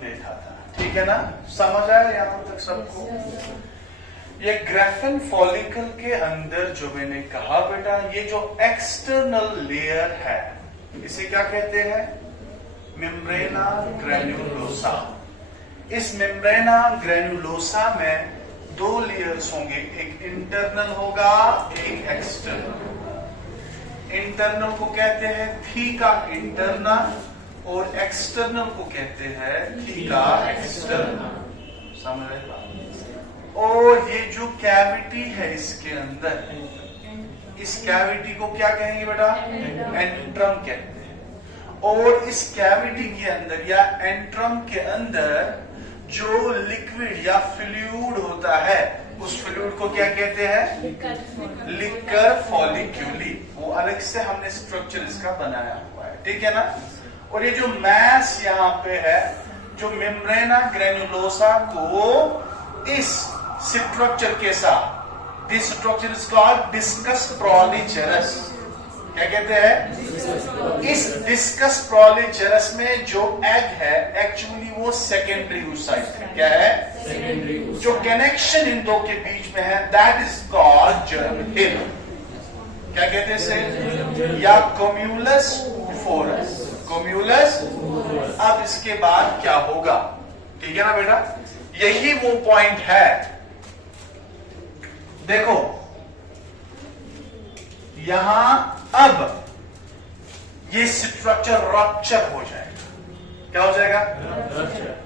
देखा था, ठीक है ना? समझ आया यहाँ तक सबको? ये ग्रेफिन फॉलिकल के अंदर जो मैंने कहा बेटा, ये जो एक्सटर्नल लेयर है इसे क्या कहते हैं? मेम्ब्रेना ग्रैन्युलोसा। इस मेम्ब्रेना ग्रैन्युलोसा में दो लेयर्स होंगे, एक इंटरनल होगा, एक एक्सटर्नल। इंटरनल को कहते हैं थीका इंटरनल और एक्सटर्नल को कहते हैं थीका एक्सटर्नल। समझ रहे? और ये जो कैविटी है इसके अंदर, इस कैविटी को क्या कहेंगे बेटा? एंट्रम कहते हैं। और इस कैविटी के अंदर या एंट्रम के अंदर जो लिक्विड या फ्लूइड होता है, उस फ्लूइड को क्या कहते हैं? लिकर फॉलिक्यूली। वो अलग से हमने स्ट्रक्चर इसका बनाया हुआ है, ठीक है ना? और ये जो मैस यहाँ पे है, जो मेम्ब्रेना ग्रैन्युलोसा को इस स्ट्रक्चर के साथ, this structure is called discus proligerus. क्या कहते हैं? इस डिस्कस प्रोलीचेरस में जो एग है एक्चुअली वो सेकेंडरी oocyte है। क्या है? सेकेंडरी। जो कनेक्शन इन दो के बीच में है दैट इज कॉल्ड जर्म हिल। क्या कहते हैं इसे? या कोम्यूलस ऊफोरस। कोम्यूलस। अब इसके बाद क्या होगा? ठीक है ना बेटा? यही वो पॉइंट है। देखो यहां अब ये स्ट्रक्चर रप्चर हो जाएगा। क्या हो जाएगा?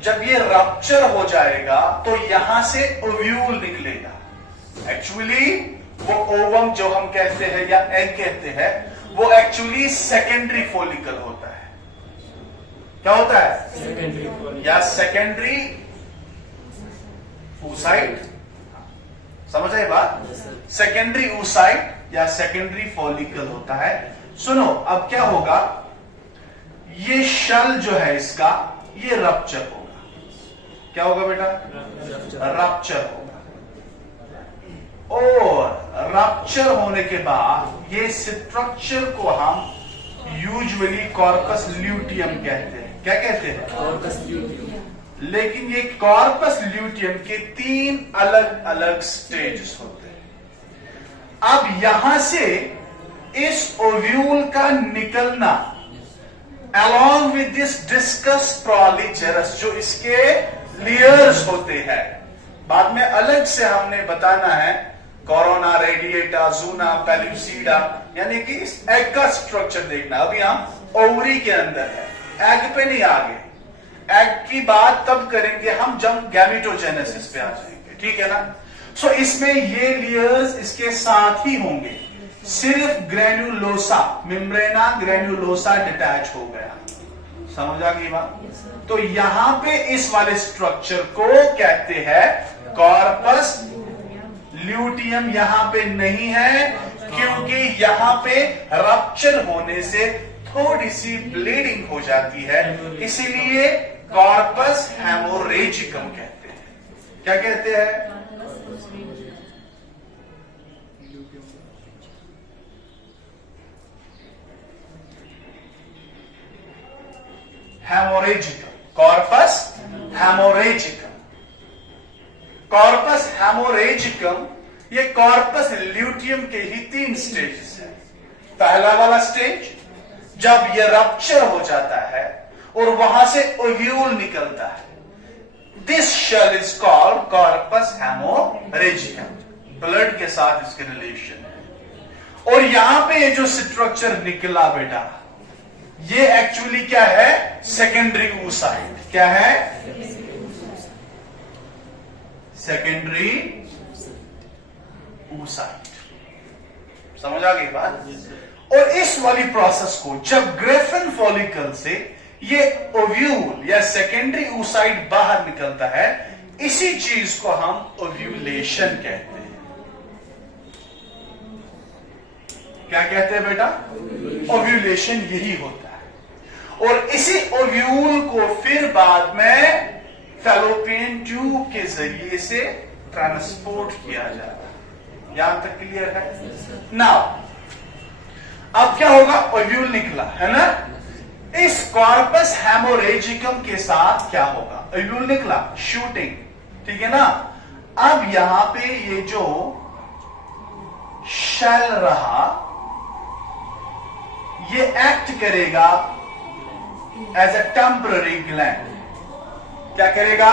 जब ये रप्चर हो जाएगा तो यहां से ओव्यूल निकलेगा। एक्चुअली वो ओवम जो हम कहते हैं या एग कहते हैं, वो एक्चुअली सेकेंडरी फॉलिकल होता है। क्या होता है? सेकेंडरी या सेकेंडरी oocyte। समझ आए बात? सेकेंडरी oocyte या सेकेंडरी फॉलिकल होता है। सुनो, अब क्या होगा? ये शल जो है इसका, ये रप्चर होगा। क्या होगा बेटा? रप्चर होगा। और रप्चर होने के बाद ये स्ट्रक्चर को हम यूजुअली कॉर्पस ल्यूटियम कहते हैं। क्या कहते हैं? Corpus luteum. लेकिन ये कॉर्पस ल्यूटियम के 3 अलग अलग स्टेजेस होते हैं। अब यहां से इस ओव्यूल का निकलना along with this discus proligerus, जो इसके लेयर्स होते हैं, बाद में अलग से हमने बताना है, कोरोना, रेडिएटा, जूना, पेल्यूसिडा, यानी कि इस एग का स्ट्रक्चर देखना। अभी हम ओवरी के अंदर है, एग पे नहीं आगे। एग की बात तब करेंगे हम जब गैमेटोजेनेसिस पे आ जाएंगे, ठीक है ना? सो इसमें ये लेयर्स इसके साथ ही होंगे। सिर्फ ग्रैन्युलोसा, मेम्ब्रेना ग्रैन्युलोसा डिटैच हो गया। समझ आ गई बात? तो यहां पे इस वाले स्ट्रक्चर को कहते हैं कॉर्पस ल्यूटियम। यहां पे नहीं है क्योंकि यहां पे रप्चर होने से थोड़ी सी ब्लीडिंग हो जाती है, इसीलिए कॉर्पस हेमोरेजिकम कहते हैं। क्या कहते हैं? हेमोरेजिकम, कॉर्पस हेमोरेजिकम। कॉर्पस हेमोरेजिकम ये कॉर्पस ल्यूटियम के ही 3 स्टेजेस है। पहला वाला स्टेज जब ये रप्चर हो जाता है और वहां से ओव्यूल निकलता है, this shell is called corpus haemorrhagicum. Blood के साथ इसके रिलेशन है। और यहां पे ये जो स्ट्रक्चर निकला बेटा, ये एक्चुअली क्या है? Secondary oocyte। क्या है? Secondary oocyte। समझ आ गई बात? और इस वाली प्रोसेस को जब ग्रेफिन फॉलिकल से ये ओव्यूल या सेकेंडरी oocyte बाहर निकलता है, इसी चीज को हम ओव्यूलेशन कहते हैं। क्या कहते हैं बेटा? ओव्यूलेशन यही होता है। और इसी ओव्यूल को फिर बाद में फैलोपियन ट्यूब के जरिए से ट्रांसपोर्ट किया जाता है। यहां तक क्लियर है? नाउ अब क्या होगा? ओव्यूल निकला है ना? इस कॉर्पस हेमोरेजिकम के साथ क्या होगा? ओव्यूल निकला, शूटिंग, ठीक है ना। अब यहां पे ये जो शेल रहा, ये एक्ट करेगा एज अ टेम्पररी ग्लैंड। क्या करेगा?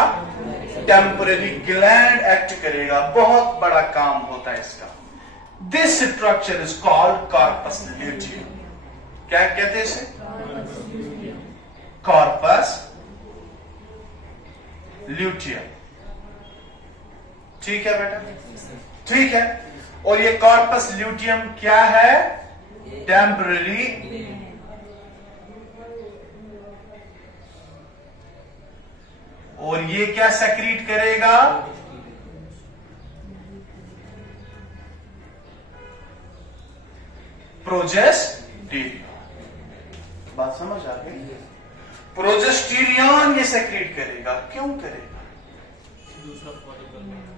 टेम्पररी ग्लैंड एक्ट करेगा। बहुत बड़ा काम होता है इसका। This structure is called corpus luteum. क्या कहते हैं इसे? Corpus luteum. ठीक है बेटा, ठीक है। और ये कॉर्पस ल्यूटियम क्या है? टेम्पररी और ये क्या सेक्रीट करेगा? प्रोजेस्टेरियन। बात समझ आ गई? प्रोजेस्टेरियन ये सेक्रीट करेगा। क्यों करेगा?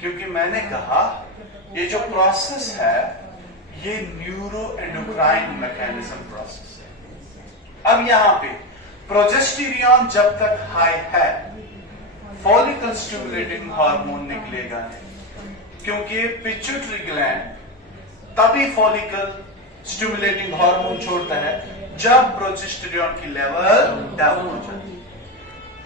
क्योंकि मैंने कहा ये जो प्रोसेस है ये न्यूरो एंडोक्राइन मैकेनिज्म प्रोसेस है। अब यहां पे प्रोजेस्टेरियन जब तक हाई है, फॉलिकल स्टिमुलेटिंग हार्मोन निकलेगा नहीं, क्योंकि पिट्यूटरी ग्लैंड तभी फॉलिकल स्टिमुलेटिंग हार्मोन छोड़ता है जब प्रोजेस्टेरियन की लेवल डाउन हो जाती है।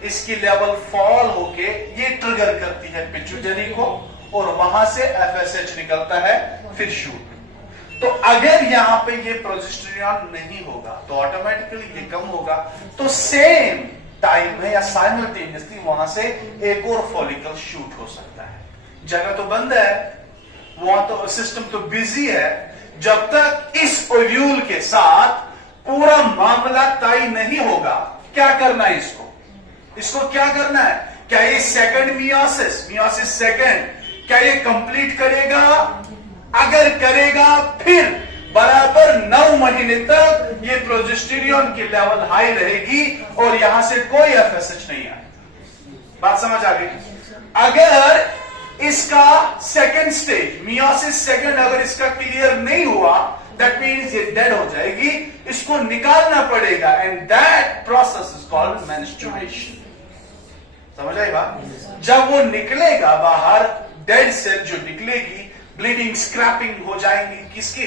इसकी लेवल फॉल होके ये ट्रिगर करती है पिट्यूटरी को और वहां से एफएसएच निकलता है, फिर शूट। तो अगर यहां पे ये प्रोजेस्टेरियन नहीं होगा तो ऑटोमेटिकली ये कम होगा, तो सेम टाइम में या साइमल्टेनियसली वहां से एक और फॉलिकल शूट हो सकता है। जगह तो बंद है, वहां तो सिस्टम तो बिजी है। जब तक इस ओव्यूल के साथ पूरा मामला तय नहीं होगा, क्या करना है इसको? इसको क्या करना है? क्या ये सेकंड मियोसिस सेकंड, क्या ये कंप्लीट करेगा? अगर करेगा फिर बराबर 9 महीने तक ये प्रोजेस्टेरियन की लेवल हाई रहेगी और यहां से कोई एफएसएच नहीं आएगा। बात समझ आ गई? अगर इसका सेकंड स्टेज मियोसिस सेकंड अगर इसका क्लियर नहीं हुआ, दैट मीन्स ये डेड हो जाएगी, इसको निकालना पड़ेगा and that process is called menstruation. समझ आई बात? जब वो निकलेगा बाहर, डेड सेल जो निकलेगी, ब्लीडिंग स्क्रैपिंग हो जाएंगी, किसकी?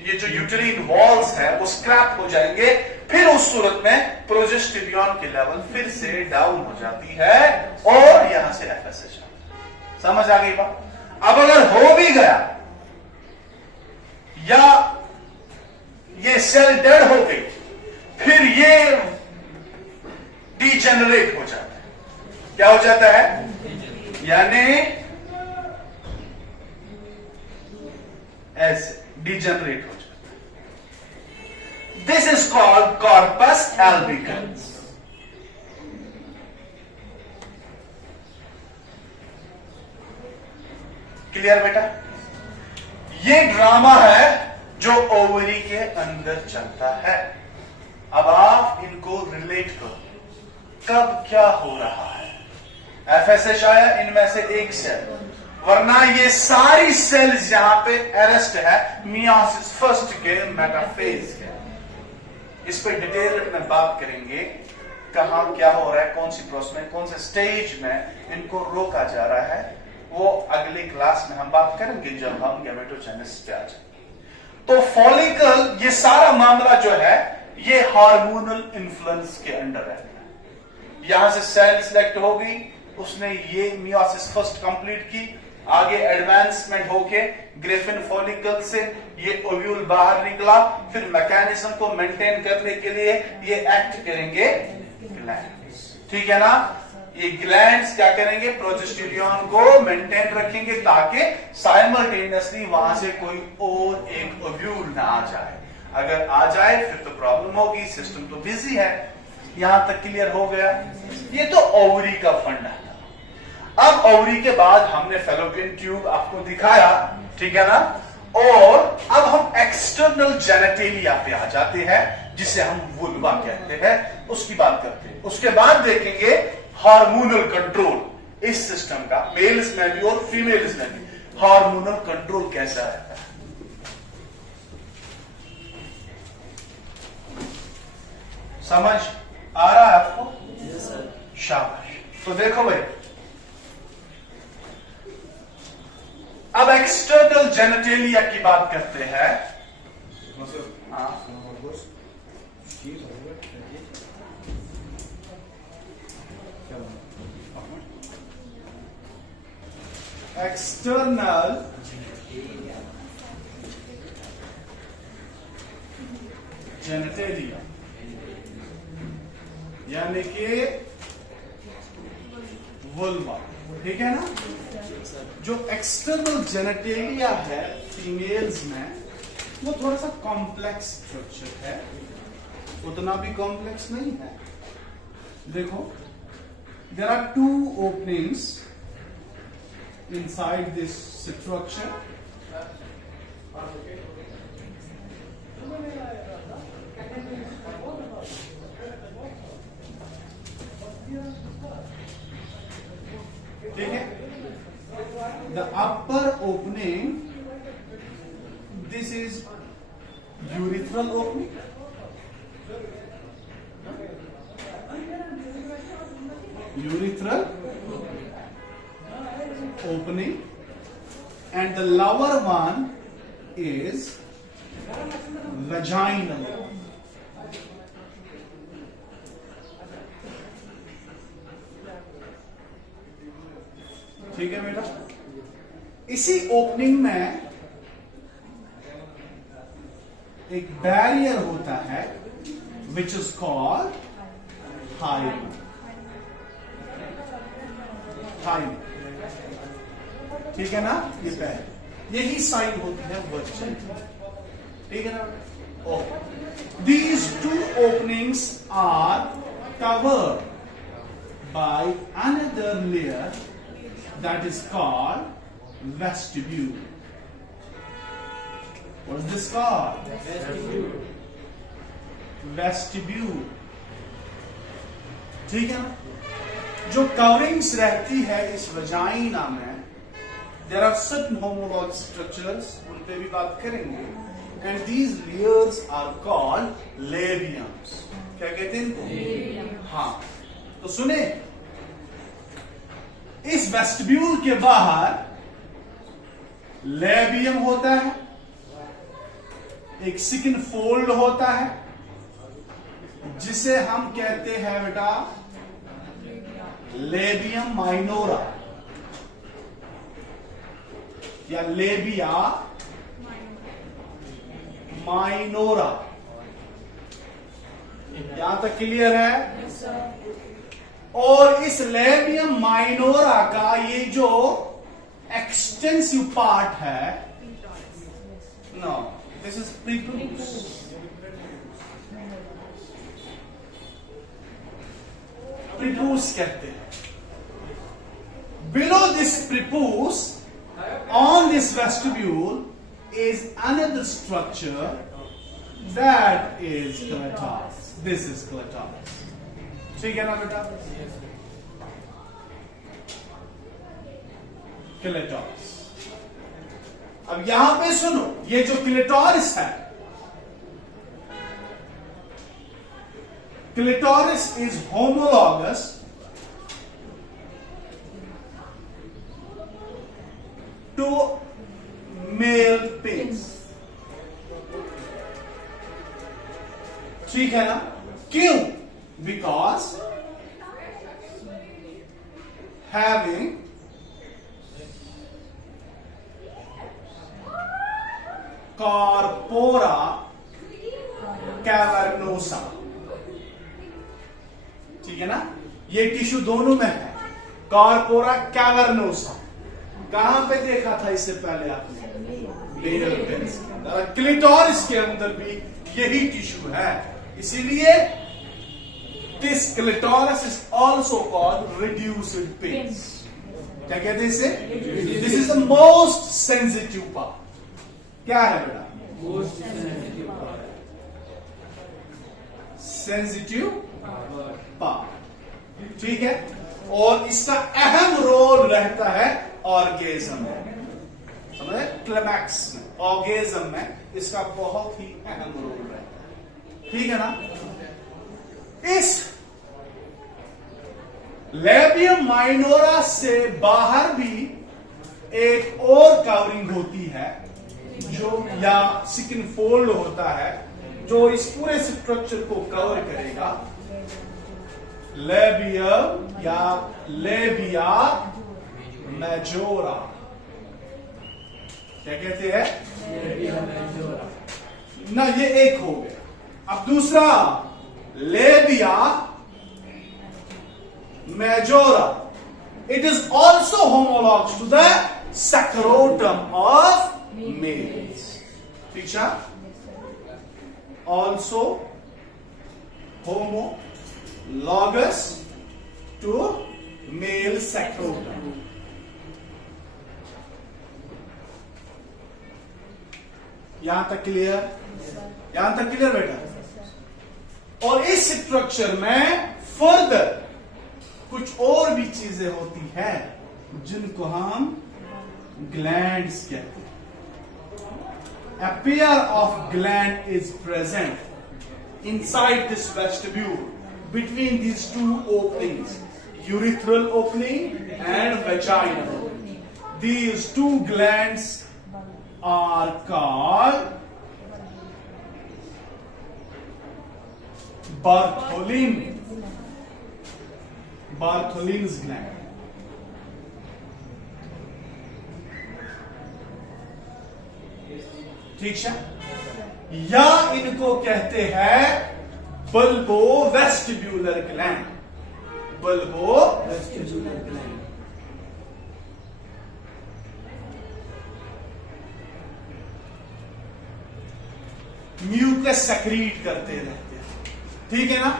ये जो यूटेरिन वॉल्स है वो स्क्रैप हो जाएंगे। फिर उस सूरत में प्रोजेस्टेरियन की लेवल फिर से डाउन हो जाती है और यहां से एफएसएच। समझ आ गई बात? अब अगर हो भी गया या ये सेल डेड हो गई, फिर ये डीजेनरेट हो जाता है। क्या हो जाता है? यानी ऐसे डीजेनरेट हो जाता है। This is called corpus albicans. Clear बेटा? ये ड्रामा है जो ओवरी के अंदर चलता है। अब आप इनको रिलेट करो, कब क्या हो रहा है? एफएसएच आया, इनमें से एक सेल, वरना ये सारी सेल्स यहां पे अरेस्ट है मियोसिस फर्स्ट के मेटाफेज के। इस पे डिटेल में बात करेंगे, कहां क्या हो रहा है, कौन सी प्रोसेस में, कौन से स्टेज में इनको रोका जा रहा है, वो अगली क्लास में हम बात करेंगे जब हम गैमेटोजेनेसिस पे आ जाएंगे। तो फॉलिकल, ये सारा मामला जो है ये हार्मोनल इन्फ्लुएंस के अंडर रहता है। यहां से सेल सिलेक्ट हो गई, उसने ये मियोसिस फर्स्ट कंप्लीट की, आगे एडवांसमेंट होके ग्रिफिन फॉलिकल से ये ओव्यूल बाहर निकला, फिर मैकेनिज्म को मेंटेन करने के लिए ये एक्ट करेंगे ग्लैंड्स। ठीक है ना? ये ग्लैंड्स क्या करेंगे? प्रोजेस्टेरियन को मेंटेन रखेंगे ताकि साइमल्टेनियसली वहां से कोई और एक ओव्यूल ना आ जाए। अगर आ जाए फिर तो प्रॉब्लम होगी, सिस्टम तो बिजी है। यहां तक क्लियर हो गया? ये तो ओवरी का फंडा था। अब ओवरी के बाद हमने फेलोपियन ट्यूब आपको दिखाया, ठीक है ना? और अब हम एक्सटर्नल जेनेटेलिया पे आ जाते हैं, जिसे हम वुल्वा कहते हैं, उसकी बात करते हैं। उसके बाद देखेंगे हार्मोनल कंट्रोल इस सिस्टम का, मेल्स में भी और फीमेल्स में भी हार्मोनल कंट्रोल कैसा रहता है। समझ आ रहा है आपको? Yes sir. शाबाश। तो देखो भाई, अब एक्सटर्नल जेनिटेलिया की बात करते हैं। हाँ, एक्सटर्नल जेनिटेलिया यानी कि वुल्वा, ठीक है ना? जो एक्सटर्नल जेनिटेलिया है फीमेल्स में, वो थोड़ा सा कॉम्प्लेक्स स्ट्रक्चर है, उतना भी कॉम्प्लेक्स नहीं है। देखो, there are 2 openings inside this structure. ठीक है? The upper opening, this is urethral opening. Urethral opening, and the lower one is vaginal. ठीक है बेटा? इसी ओपनिंग में एक बैरियर होता है विच इज कॉल्ड हाइम। ठीक है ना? ये पहले यही साइन होती है वर्जिन, ठीक है ना? These 2 openings are covered by another layer that is called vestibule. What is this called? Vestibule. ठीक है ना? जो कवरिंग्स रहती है इस वजाइना में, there are certain homologue structures, उन पे भी बात करेंगे, and these layers are called labiums. क्या कहते हैं इनको? हाँ, तो सुने, इस वेस्टिब्यूल के बाहर लेबियम होता है, एक सेकंड फोल्ड होता है जिसे हम कहते हैं बेटा लेबियम माइनोरा या लेबिया माइनोरा। यहां तक क्लियर है? और इस लेबियम माइनोरा का ये जो एक्सटेंसिव पार्ट है, नो, दिस इज प्रीपूस। प्रीपूस कहते हैं। Below this prepuce, on this vestibule, is another structure that is clitoris. This is clitoris. ठीक है ना बेटा? क्लिटोरिस। अब यहां पे सुनो, ये जो क्लिटोरिस है, clitoris is homologous to male penis. ठीक है ना? क्यों? Because having corpora cavernosa. ठीक है ना? ये टिश्यू दोनों में है, कॉर्पोरा कैवर्नोसा। कहां पे देखा था इससे पहले आपने? मेल पेनिस के अंदर। क्लिटोरिस के अंदर भी यही टिश्यू है, इसीलिए this clitoris is also called reduced penis. क्या कहते हैं इसे? This is the most sensitive part. क्या है बेटा? Most sensitive part. ठीक है? और इसका अहम रोल रहता है ऑर्गेज्म में, समझे? क्लाइमैक्स में, ऑर्गेज्म में इसका बहुत ही अहम रोल रहता है। ठीक है ना? इस लेबियम माइनोरा से बाहर भी एक और कवरिंग होती है जो या सिकन फोल्ड होता है जो इस पूरे स्ट्रक्चर को कवर करेगा। लेबियम या लेबिया मेजोरा क्या कहते हैं ना, ये एक हो गया। अब दूसरा labia majora, it is also homologous to the scrotum of males. ठीक है, also homologous to male scrotum. यहां तक क्लियर? यहां तक क्लियर बेटा? और इस स्ट्रक्चर में फर्दर कुछ और भी चीजें होती हैं जिनको हम ग्लैंड्स कहते हैं। A pair of gland is present inside this vestibule between these two openings, urethral opening and vaginal opening. These two glands are called Bartholin's gland. ठीक है, या इनको कहते हैं bulbo vestibular gland. Bulbo vestibular gland mucus secrete करते रहते हैं, ठीक है ना।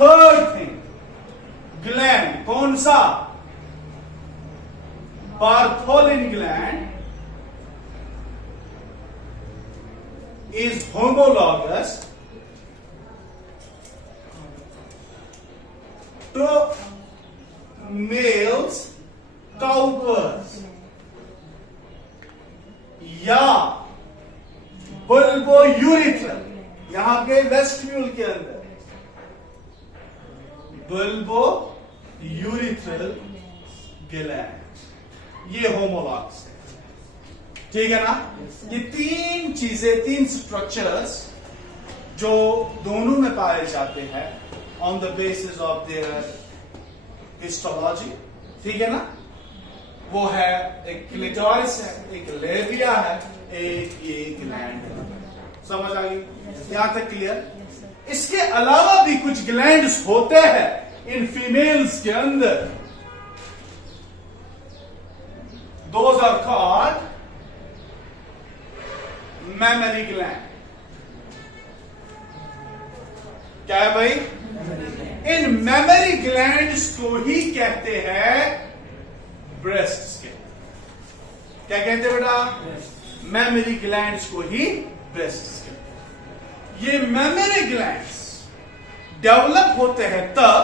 थर्ड थिंग, ग्लैंड कौन सा? Bartholin gland is homologous to males cowpers या बल्बोयूरिथ्रल, यहां के वेस्टिब्यूल के अंदर बल्बोयूरिथ्रल ग्लैंड, ये होमोलॉगस है, ठीक है ना। ये तीन चीजें, तीन स्ट्रक्चर्स जो दोनों में पाए जाते हैं on the basis of their histology, ठीक है ना। वो है एक क्लिटोरिस है, एक लेबिया है, एक ये ग्लैंड है। समझ आ गई? यहां तक क्लियर? इसके अलावा भी कुछ ग्लैंड्स होते हैं इन फीमेल्स के अंदर। Those are called mammary gland. क्या है भाई? इन मैमरी ग्लैंड्स को ही कहते हैं ब्रेस्ट्स के। क्या कहते हैं बेटा? मैमरी ग्लैंड्स को ही ब्रेस्ट्स के। ये मैमरी ग्लैंड्स डेवलप होते हैं तब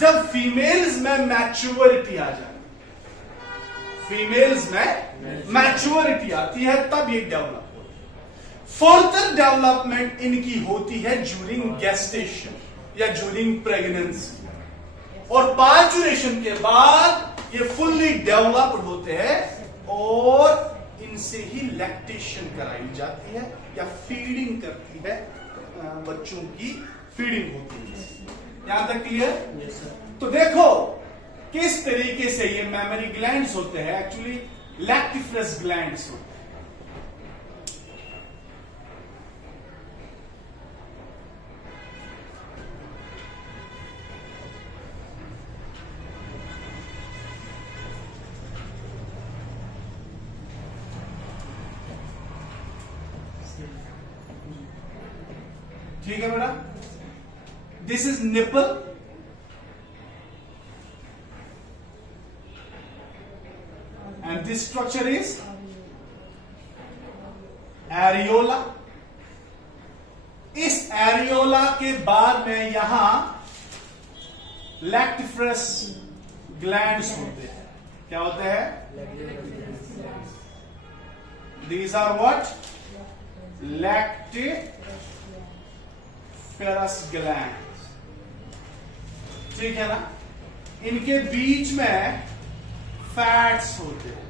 जब फीमेल्स में मैच्योरिटी आ जाए। फीमेल्स में मैच्योरिटी आती है तब ये डेवलप। फर्दर डेवलपमेंट इनकी होती है ज्यूरिंग गेस्टेशन या ज्यूरिंग प्रेगनेंसी, और पार्चुरेशन के बाद ये फुल्ली डेवलप्ड होते हैं और इनसे ही लैक्टेशन कराई जाती है या फीडिंग करती है, बच्चों की फीडिंग होती है। यहां तक क्लियर? yes, तो देखो किस तरीके से ये मैमरी ग्लैंड्स होते हैं, एक्चुअली लैक्टिफरस ग्लैंड्स होते हैं। ठीक है बेटा? This is nipple, and this structure is areola. इस एरियोला के बाद में यहां लैक्टिफरस ग्लैंड्स होते हैं। क्या होते हैं? These are what? Lactiferous gland, ठीक है ना। इनके बीच में फैट्स होते हैं,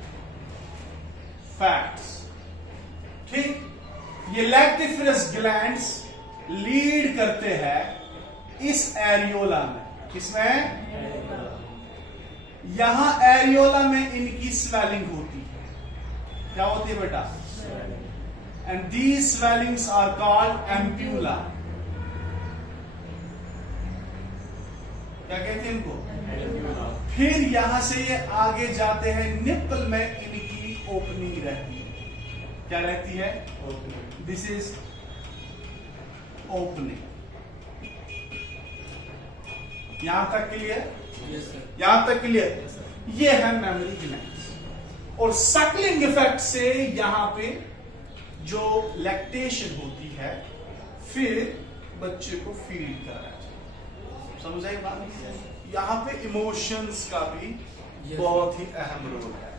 फैट्स, ठीक। ये लैक्टिफरस ग्लैंड्स लीड करते हैं इस एरियोला में, किसमें? यहां एरियोला में इनकी स्वेलिंग होती है, क्या होती है बेटा? And these swellings are called ampulla. क्या कहते हैं इनको? फिर यहां से ये आगे जाते हैं, निप्पल में इनकी ओपनिंग रहती है, क्या रहती है? This is opening. यहां तक क्लियर? यहां तक क्लियर? ये है मेमोरी ग्लैंड्स। और सक्लिंग इफेक्ट से यहां पे जो लैक्टेशन होती है, फिर बच्चे को फीड कराना चाहिए। समझ आई बात? यहां पे इमोशंस का भी बहुत ही अहम रोल है।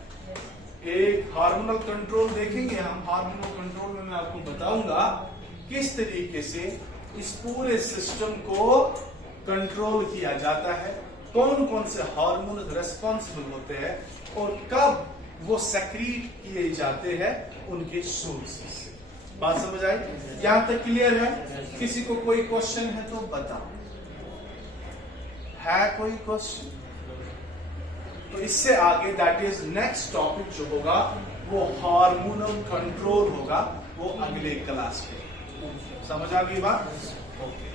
एक हार्मोनल कंट्रोल देखेंगे हम। हार्मोनल कंट्रोल में मैं आपको बताऊंगा किस तरीके से इस पूरे सिस्टम को कंट्रोल किया जाता है, कौन कौन से हार्मोन रेस्पॉन्सिबल होते हैं और कब वो सेक्रीट किए जाते हैं उनके सोर्सेस से। बात समझ आई? यहां तक क्लियर है? किसी को कोई क्वेश्चन है तो बताओ। है कोई क्वेश्चन? तो इससे आगे दैट इज नेक्स्ट टॉपिक जो होगा वो हार्मोनल कंट्रोल होगा, वो अगले क्लास में। समझ आ गई बात? ओके।